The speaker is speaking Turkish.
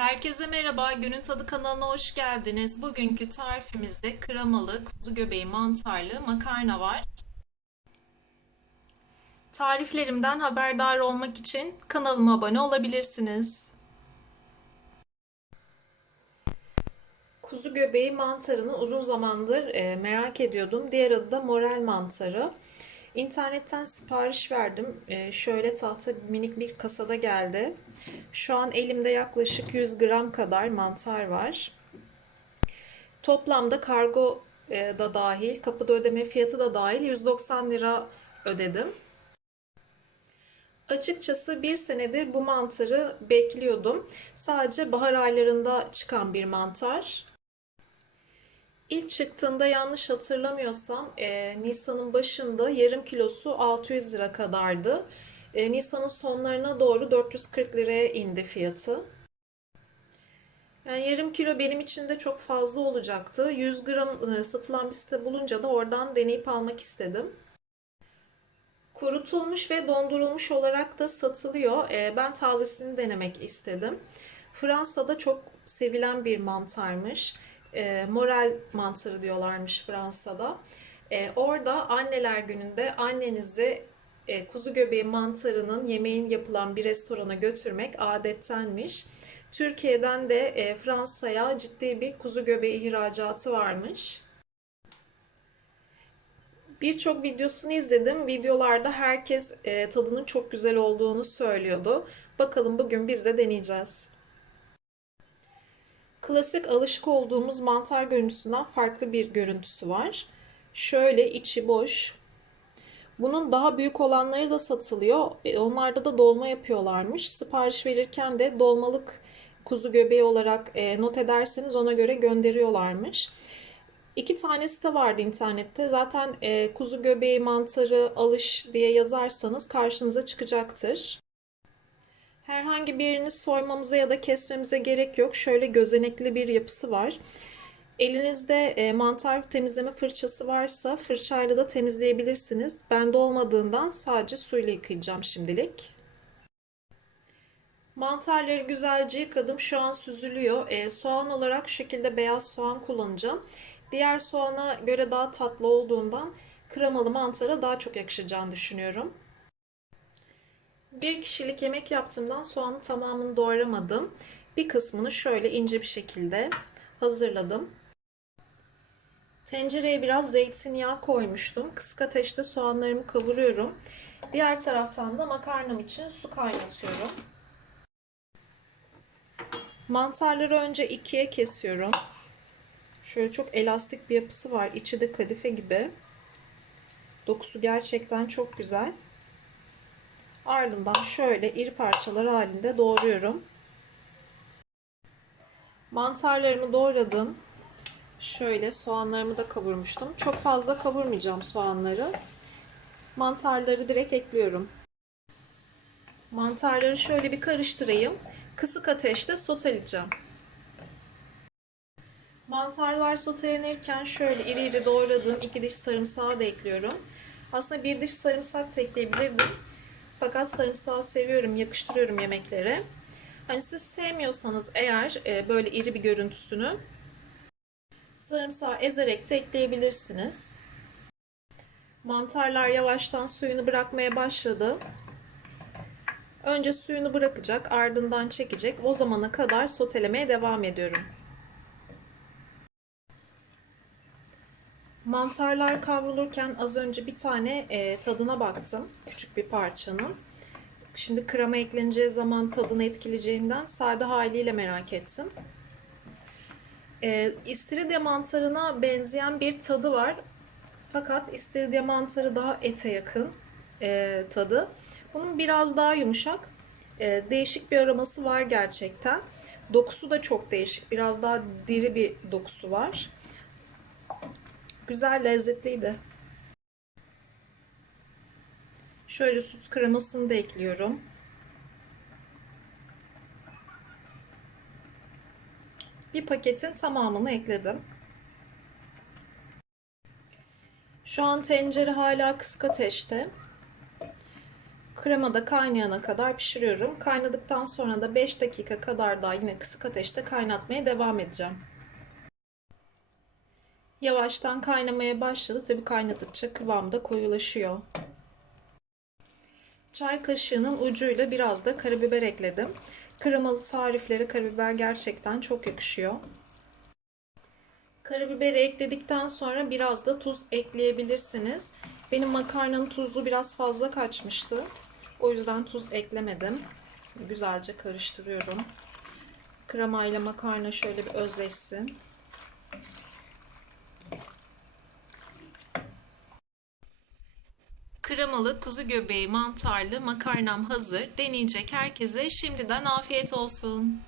Herkese merhaba, Günün Tadı kanalına hoş geldiniz. Bugünkü tarifimizde kremalı, kuzu göbeği mantarlı makarna var. Tariflerimden haberdar olmak için kanalıma abone olabilirsiniz. Kuzu göbeği mantarını uzun zamandır e, merak ediyordum. Diğer adı da morel mantarı. İnternetten sipariş verdim. E, şöyle tahta minik bir kasada geldi. Şu an elimde yaklaşık 100 gram kadar mantar var. Toplamda kargo e, da dahil, kapıda ödeme fiyatı da dahil 190 lira ödedim. Açıkçası bir senedir bu mantarı bekliyordum. Sadece bahar aylarında çıkan bir mantar. İlk çıktığında yanlış hatırlamıyorsam e, Nisan'ın başında yarım kilosu 600 lira kadardı. E, Nisan'ın sonlarına doğru 440 liraya indi fiyatı. Yani yarım kilo benim için de çok fazla olacaktı. 100 gram e, satılan bir site bulunca da oradan deneyip almak istedim. Kurutulmuş ve dondurulmuş olarak da satılıyor. E, ben tazesini denemek istedim. Fransa'da çok sevilen bir mantarmış. E, moral mantarı diyorlarmış Fransa'da. E, orada anneler gününde annenizi e, kuzu göbeği mantarının yemeğin yapılan bir restorana götürmek adettenmiş. Türkiye'den de e, Fransa'ya ciddi bir kuzu göbeği ihracatı varmış. Birçok videosunu izledim. Videolarda herkes e, tadının çok güzel olduğunu söylüyordu. Bakalım bugün biz de deneyeceğiz. Klasik alışık olduğumuz mantar görüntüsünden farklı bir görüntüsü var. Şöyle içi boş. Bunun daha büyük olanları da satılıyor. E, onlarda da dolma yapıyorlarmış. Sipariş verirken de dolmalık kuzu göbeği olarak e, not ederseniz ona göre gönderiyorlarmış. İki tanesi de vardı internette. Zaten e, kuzu göbeği mantarı alış diye yazarsanız karşınıza çıkacaktır. Herhangi birini soymamıza ya da kesmemize gerek yok. Şöyle gözenekli bir yapısı var. Elinizde e, mantar temizleme fırçası varsa fırçayla da temizleyebilirsiniz. Bende olmadığından sadece suyla yıkayacağım şimdilik. Mantarları güzelce yıkadım. Şu an süzülüyor. E, soğan olarak şekilde beyaz soğan kullanacağım. Diğer soğana göre daha tatlı olduğundan kremalı mantara daha çok yakışacağını düşünüyorum. Bir kişilik yemek yaptığımdan soğanın tamamını doğramadım. Bir kısmını şöyle ince bir şekilde hazırladım. Tencereye biraz zeytinyağı koymuştum. Kısık ateşte soğanlarımı kavuruyorum. Diğer taraftan da makarnam için su kaynatıyorum. Mantarları önce ikiye kesiyorum. Şöyle çok elastik bir yapısı var. İçi de kadife gibi. Dokusu gerçekten çok güzel. Ardından şöyle iri parçalar halinde doğruyorum. Mantarlarımı doğradım. Şöyle soğanlarımı da kavurmuştum. Çok fazla kavurmayacağım soğanları. Mantarları direkt ekliyorum. Mantarları şöyle bir karıştırayım. Kısık ateşte soteleyeceğim. Mantarlar sotelenirken şöyle iri iri doğradığım iki diş sarımsağı da ekliyorum. Aslında bir diş sarımsak da ekleyebilirdim. Fakat sarımsağı seviyorum, yakıştırıyorum yemeklere. Hani siz sevmiyorsanız eğer e, böyle iri bir görüntüsünü sarımsağı ezerek de ekleyebilirsiniz. Mantarlar yavaştan suyunu bırakmaya başladı. Önce suyunu bırakacak, ardından çekecek. O zamana kadar sotelemeye devam ediyorum. Mantarlar kavrulurken az önce bir tane e, tadına baktım. Küçük bir parçanın. Şimdi krema ekleneceği zaman tadını etkileyeceğimden sade haliyle merak ettim. E, istiridye mantarına benzeyen bir tadı var. Fakat istiridye mantarı daha ete yakın e, tadı. Bunun biraz daha yumuşak. E, değişik bir aroması var gerçekten. Dokusu da çok değişik. Biraz daha diri bir dokusu var. Güzel, lezzetliydi. Şöyle süt kremasını da ekliyorum. Bir paketin tamamını ekledim. Şu an tencere hala kısık ateşte. Krema da kaynayana kadar pişiriyorum. Kaynadıktan sonra da 5 dakika kadar daha yine kısık ateşte kaynatmaya devam edeceğim. Yavaştan kaynamaya başladı. Tabii kaynadıkça kıvam da koyulaşıyor. Çay kaşığının ucuyla biraz da karabiber ekledim. Kremalı tariflere karabiber gerçekten çok yakışıyor. Karabiberi ekledikten sonra biraz da tuz ekleyebilirsiniz. Benim makarnanın tuzlu biraz fazla kaçmıştı. O yüzden tuz eklemedim. Güzelce karıştırıyorum. Kremayla makarna şöyle bir özleşsin. Kremalı kuzu göbeği mantarlı makarnam hazır. Deneyecek herkese şimdiden afiyet olsun.